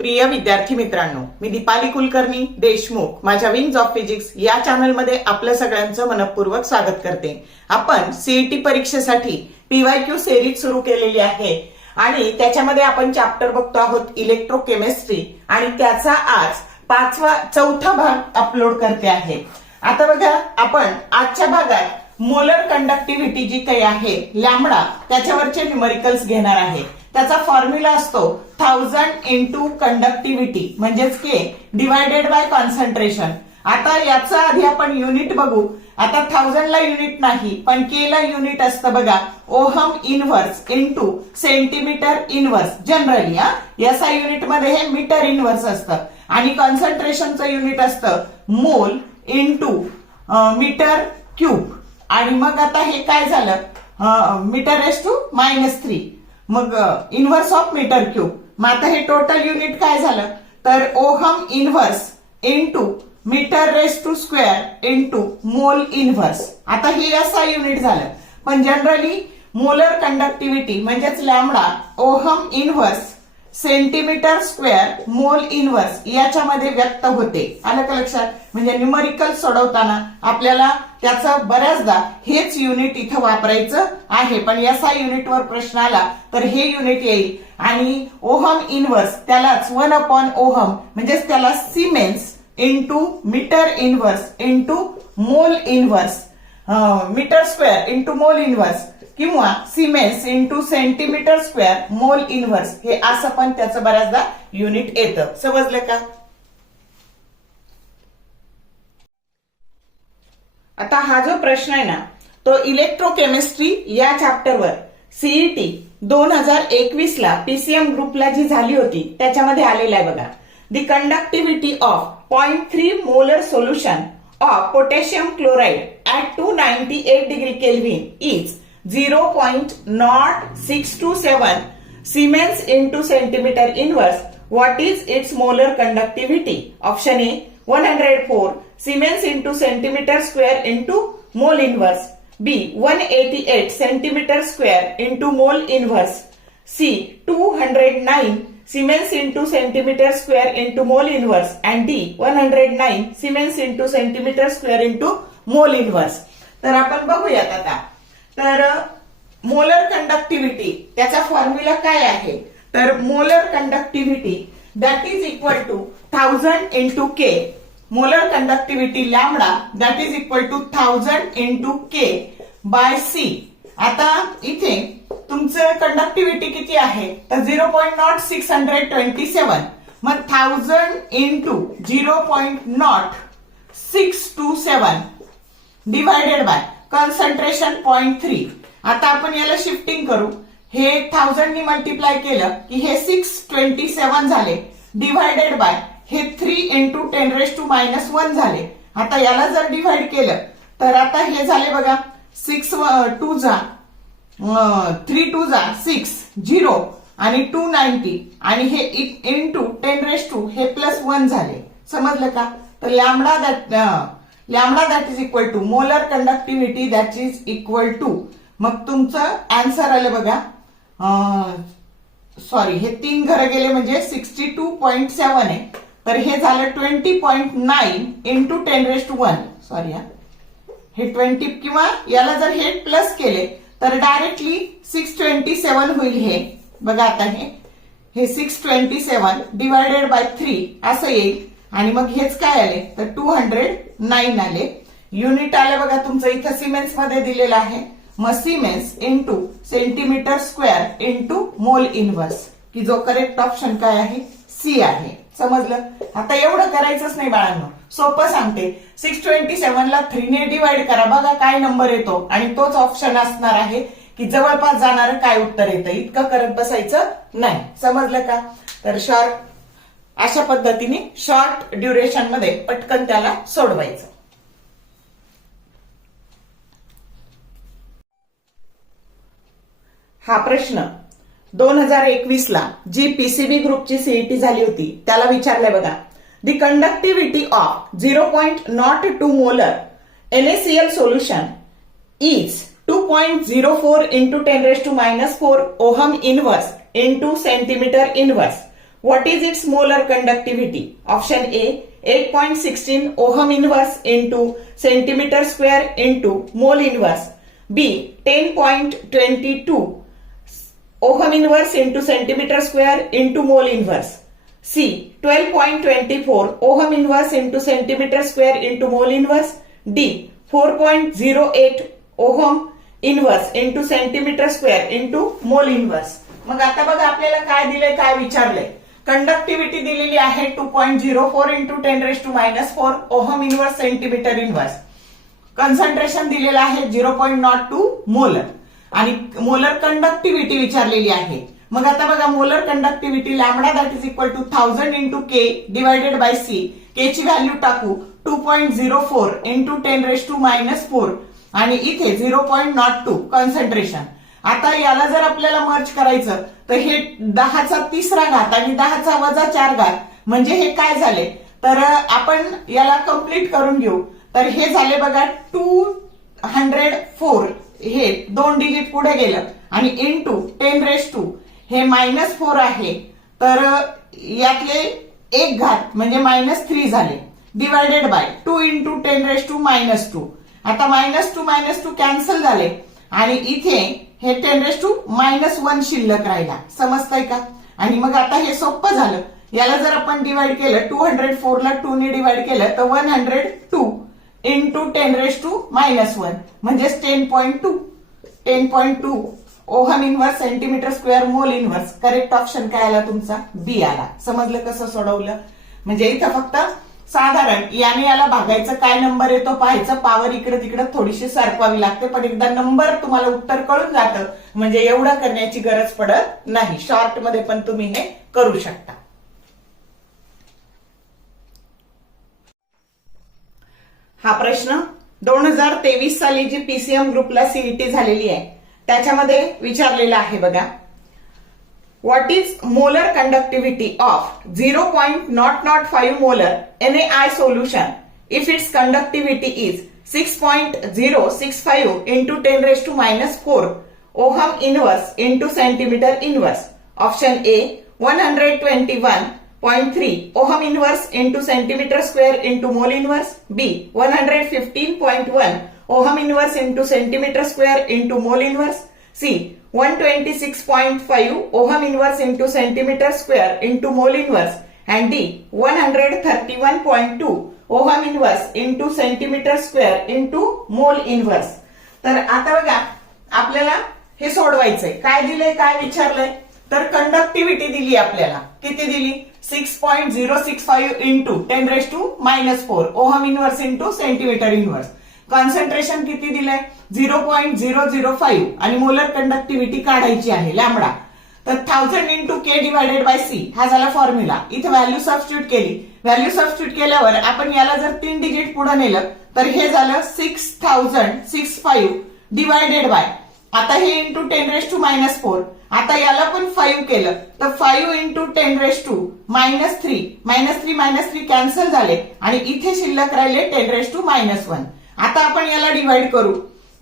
प्रिय विद्यार्थी मित्रांनो, मी दीपाली कुलकर्णी देशमुख माझ्या विंग्स ऑफ फिजिक्स या चॅनलमध्ये आपल्या सगळ्यांचं मनपूर्वक स्वागत करते। आपण सीईटी परीक्षेसाठी पीवायक्यू सिरीज सुरू केलेली आहे आणि त्याच्यामध्ये आपण चॅप्टर बघतो आहोत इलेक्ट्रोकेमिस्ट्री आणि त्याचा आज चौथा भाग अपलोड करते आहे। आता बघा, आपण आजच्या भागात मोलर कंडक्टिव्हिटी जी काही आहे लॅम्बडा त्याच्यावरचे न्यूमरिकल्स घेणार आहे। त्याचा फॉर्म्युला असतो 1000 इंटू कंडक्टिव्हिटी म्हणजेच के डिवायडेड बाय कॉन्सन्ट्रेशन। आता याचा आधी आपण युनिट बघू। आता 1000 ला युनिट नाही पण के ला युनिट असतं बघा, ohm inverse into centimetre inverse generally. SI unit मध्ये हे मीटर इनव्हर्स असतं आणि कॉन्सन्ट्रेशनचं युनिट असतं मोल इंटू मीटर क्यूब। आणि मग आता हे काय झालं, मीटर रेस टू -3 मग इनव्हर्स ऑफ मीटर क्यूब। मग आता हे टोटल युनिट काय झालं तर ohm inverse into metre raise to square into mole inverse. आता हे असं युनिट झालं पण जनरली मोलर कंडक्टिव्हिटी म्हणजेच lambda ohm inverse centimetre square mole inverse याच्यामध्ये व्यक्त होते। आलं का लक्षात? म्हणजे न्यूमरिकल सोडवताना आपल्याला त्याचं बऱ्याचदा हेच युनिट इथं वापरायचं आहे, पण एसआ युनिटवर प्रश्न आला तर हे युनिट येईल। आणि ओहम इनव्हर्स त्यालाच 1 ओहम म्हणजेच त्याला siemens into metre inverse into mole inverse, metre square into mole inverse किंवा siemens into centimetre square mole inverse, हे असं पण त्याचं बऱ्याचदा युनिट येतं। समजलं का? आता हा जो प्रश्न आहे ना तो इलेक्ट्रोकेमिस्ट्री या चॅप्टरवर सीईटी 2021 ला पीसीएम ग्रुपला जी झाली होती त्याच्यामध्ये आलेला आहे बघा। The conductivity of 0.3 molar solution of potassium chloride at 298 degree kelvin is 0.0627 Siemens into centimeter inverse. What is its molar conductivity? Option A 104 Siemens into centimeter square into mole inverse. B 188 centimeter square into mole inverse. C 209 Siemens into centimeter square into mole inverse. And D 109 Siemens into centimeter square into mole inverse. तर आपण बघूयात आता। तर molar conductivity त्याचा formula काय आहे तर molar conductivity that is equal to 1000 into K. Molar conductivity lambda that is equal to 1000 into K by C. आता इथे तुमचं कंडक्टिव्हिटी किती आहे तर 0.0627 मग 1000 इंटू 0.0627 डिवायडेड बाय कॉन्सन्ट्रेशन 0.3। आता आपण याला शिफ्टिंग करू, हे 1000 नी मल्टिप्लाय केलं की हे 627 झाले डिवायडेड बाय हे 3 इंटू 10⁻⁻1 झाले। आता याला जर डिवाइड केलं तर आता हे झाले बघा 6 2 जा 3 2 जा 6 0 आणि 290 आणि हे इंटू 10⁻⁻ हे +1 झाले। समजलं का? तर lambda that is equal to molar conductivity that is equal to, मग तुमचं आन्सर आलं बघा, सॉरी हे 3 घरं गेले म्हणजे 62.7 आहे, तर हे झालं 20.9 इंटू 10⁻1 सॉरी हे 20 किंवा याला जर हे प्लस केले तर डायरेक्टली 627 होईल। हे बघा आता हे 627 डिवायडेड बाय 3 असं येईल आणि मग हेच काय आले तर 209 आले। युनिट आले बघा तुमचं इथं सिमेन्स मध्ये दिलेलं आहे, मग Siemens into centimetre square into mole inverse, की जो करेक्ट ऑप्शन काय आहे सी आहे। समजलं? आता एवढं करायचंच नाही बाळांनो, सोपं सांगते। 627 ला 3 ने डिवाइड करा, बघा काय नंबर येतो आणि तोच ऑप्शन असणार आहे की जवळपास जाणारं काय उत्तर येतं, इतकं करत बसायचं नाही। समजलं का? तर अशा पद्धतीने शॉर्ट ड्युरेशन मध्ये पटकन त्याला सोडवायचं। हा प्रश्न 2021 ला जी पीसीबी ग्रुपची सीईटी झाली होती त्याला विचारलंय बघा। The conductivity of 0.02 molar NaCl solution is 2.04 into 10 raised to minus 4 ohm inverse into centimeter inverse. What is its molar conductivity? Option A 8.16 ohm inverse into centimeter square into mole inverse. B 10.22 ohm inverse into centimeter square into mole inverse. C 12.24 ohm inverse into centimeter square into mole inverse. D 4.08 ohm inverse into centimetre square into mole inverse. मग आता बघा आपल्याला काय दिलंय, काय विचारलंय. Conductivity दिलेली आहे 2.04 into 10 raise to minus 4 ohm inverse centimetre inverse. Concentration दिलेलं आहे 0.02 मोलर आणि मोलर कंडक्टिव्हिटी विचारलेली आहे. मग आता बघा molar conductivity lambda that is equal to 1000 into K divided by C. K ची व्हॅल्यू टाकू 2.04 इंटू 10 रेज टू मायनस 4 आणि इथे 0.02 कॉन्सन्ट्रेशन. आता याला जर आपल्याला मर्ज करायचं तर हे 10चा तिसरा घात आणि 10चा वजा 4 घात म्हणजे हे काय झाले, तर आपण याला कम्प्लीट करून घेऊ. तर हे झाले बघा 204, हे 2 डिजिट पुढे गेलं आणि इंटू 10 रेज टू हे -4 आहे तर यातले एक घात म्हणजे -3 झाले divided by 2 into 10 raise to -2. आता -2 कॅन्सल झाले आणि इथे हे 10 रेज टू -1 शिल्लक राहिला. समजतंय का? आणि मग आता हे सोपं झालं. याला जर आपण डिवाइड केलं 204 ला 2 ने डिवाइड केलं तर 102 इंटू 10 रेज टू -1 म्हणजेच 10.2 ohm inverse centimetre square mole inverse. Correct option काय आला तुमचा? बी आला. समजलं कसं सोडवलं? म्हणजे इथं फक्त साधारण याने याला भागायचं, काय नंबर येतो पाहायचं, पॉवर इकडे तिकडे थोडीशी सरकवावी लागते, पण एकदा नंबर तुम्हाला उत्तर कळून जातं म्हणजे एवढं करण्याची गरज पडत नाही. शॉर्ट मध्ये पण तुम्ही हे करू शकता. हा प्रश्न 2023 साली जी पीसीएम ग्रुपला सीईटी झालेली आहे त्याच्यामध्ये विचारलेला आहे बघा. What is molar conductivity of 0.005 molar NaI solution if its conductivity is 6.065 into 10 raised to -4 ohm inverse into centimeter inverse? Option A 121.3 ohm inverse into centimeter square into mole inverse. B 115.1 ohm inverse into centimeter square into mole inverse. C 126.5 ohm inverse into centimeter square into mole inverse. And D 131.2 ohm inverse into centimeter square into mole inverse. तर आता बघा आपल्याला हे सोडवायचंय. काय दिलंय, काय विचारलंय, तर conductivity दिली आपल्याला. किती दिली? 6.065 into 10 raise to -4 ohm inverse into centimetre inverse. Concentration किती दिलंय? 0.005 आणि मोलर कंडक्टिव्हिटी काढायची आहे लॅम्बडा. तर 1000 into K divided by C हा झाला फॉर्म्युला. इथे व्हॅल्यू सबस्टिट्यूट केली. व्हॅल्यू सबस्टिट्यूट केल्यावर आपण याला जर 3 डिजिट पुढे नेलं तर हे झालं 6065 डिवायडेड बाय, आता हे इंटू 10 रेज टू -4. आता याला पण 5 केलं तर 5 इंटू 10 रेज टू -3 कॅन्सल झाले आणि इथे शिल्लक राहिले 10 रेज टू -1. आता आपण याला डिवाइड करू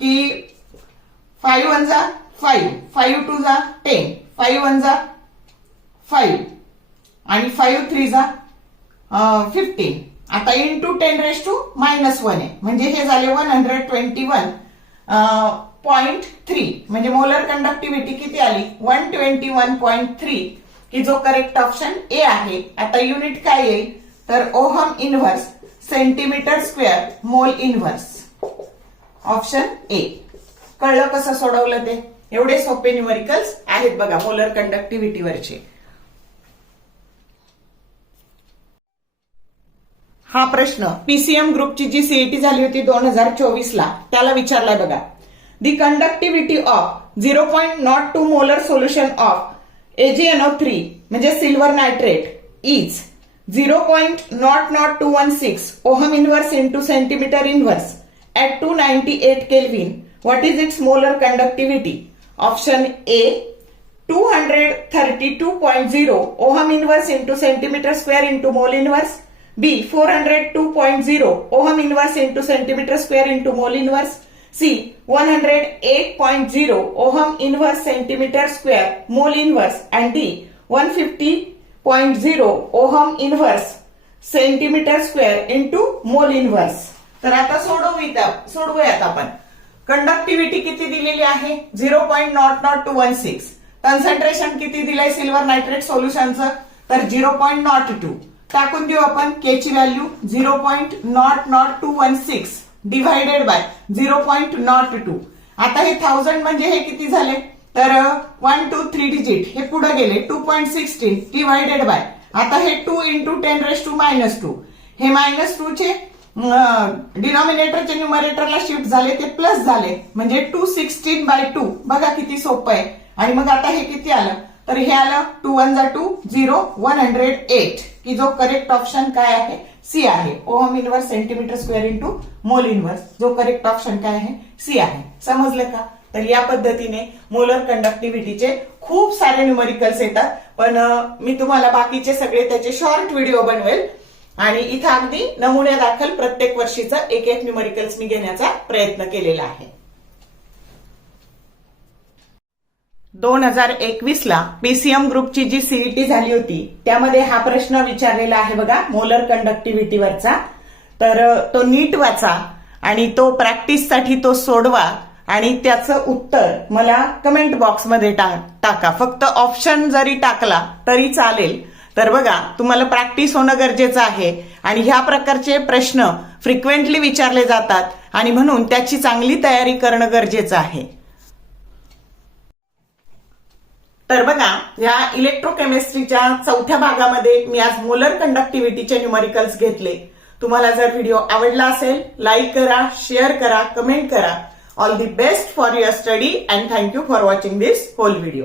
की 5 1 जा 5, 5 2 जा 10, 5 1 जा 5 आणि 5 3 जा 15. आता इंटू 10 रेज टू -1 आहे म्हणजे हे झाले 121.3 म्हणजे मोलर कंडक्टिव्हिटी किती आली? 121.3 की जो करेक्ट ऑप्शन ए आहे. आता युनिट काय येईल तर ohm inverse centimetre square mole inverse. Option A. कळलं कसं सोडवलं ते? एवढे सोपे न्यूमेरिकल्स आहेत बघा मोलर कंडक्टिव्हिटीवरचे. हा प्रश्न पीसीएम ग्रुपची जी सीईटी झाली होती 2024 ला त्याला विचारलाय बघा. The conductivity of 0.02 molar solution of AgNO3 म्हणजे silver nitrate is 0.00216 ohm inverse into centimeter inverse at 298 Kelvin. What is its molar conductivity? Option A 232.0 ohm inverse into centimeter square into mole inverse. B 402.0 ohm inverse into centimeter square into mole inverse. C 108.0 ohm inverse centimetre square mole inverse and D 150.0 ohm inverse centimetre square into mole inverse. तर आता सोडवूयात आपण. Conductivity किती दिलेली आहे 0.00216. Concentration किती दिलंय silver nitrate सोल्युशनचं तर 0.02. टाकून देऊ आपण के ची व्हॅल्यू 0.00216 डिव्हायडेड बाय 0.02. आता हे 1000 म्हणजे हे किती झाले तर 1 2 3 डिजिट हे पुढे गेले 2.16 डिव्हायडेड बाय. आता हे 2 इंटू 10⁻²- हे -2 चे डिनॉमिनेटरचे न्यूमरेटरला शिफ्ट झाले ते प्लस झाले म्हणजे 216/2. बघा किती सोपं आहे. आणि मग आता हे किती आलं तर हे आलं 2 1 जा 2 0 108 की जो करेक्ट ऑप्शन काय आहे सी आहे. Ohm inverse centimetre square into mole inverse जो करेक्ट ऑप्शन काय आहे सी आहे. समजलं का. तर या पद्धतीने मोलर कंडक्टिव्हिटीचे खूप सारे न्यूमरिकल्स येतात पण मी तुम्हाला बाकीचे सगळे त्याचे शॉर्ट व्हिडिओ बनवेल आणि इथं अगदी नमुन्या दाखल प्रत्येक वर्षीचा एक न्यूमरिकल्स मी घेण्याचा प्रयत्न केलेला आहे. 2021 ला पीसीएम ग्रुपची जी सीईटी झाली होती त्यामध्ये हा प्रश्न विचारलेला आहे बघा मोलर कंडक्टिव्हिटीवरचा. तर तो नीट वाचा आणि तो प्रॅक्टिससाठी तो सोडवा आणि त्याचं उत्तर मला कमेंट बॉक्समध्ये टाका. फक्त ऑप्शन जरी टाकला तरी चालेल. तर बघा तुम्हाला प्रॅक्टिस होणं गरजेचं आहे आणि ह्या प्रकारचे प्रश्न फ्रिक्वेंटली विचारले जातात आणि म्हणून त्याची चांगली तयारी करणं गरजेचं आहे. तर बघा या इलेक्ट्रोकेमिस्ट्रीच्या 4थ्या भागामध्ये मी आज मोलर कंडक्टिव्हिटीचे न्यूमरिकल्स घेतले. तुम्हाला जर व्हिडिओ आवडला असेल लाईक करा, शेअर करा, कमेंट करा. All the best for your study and thank you for watching this whole video.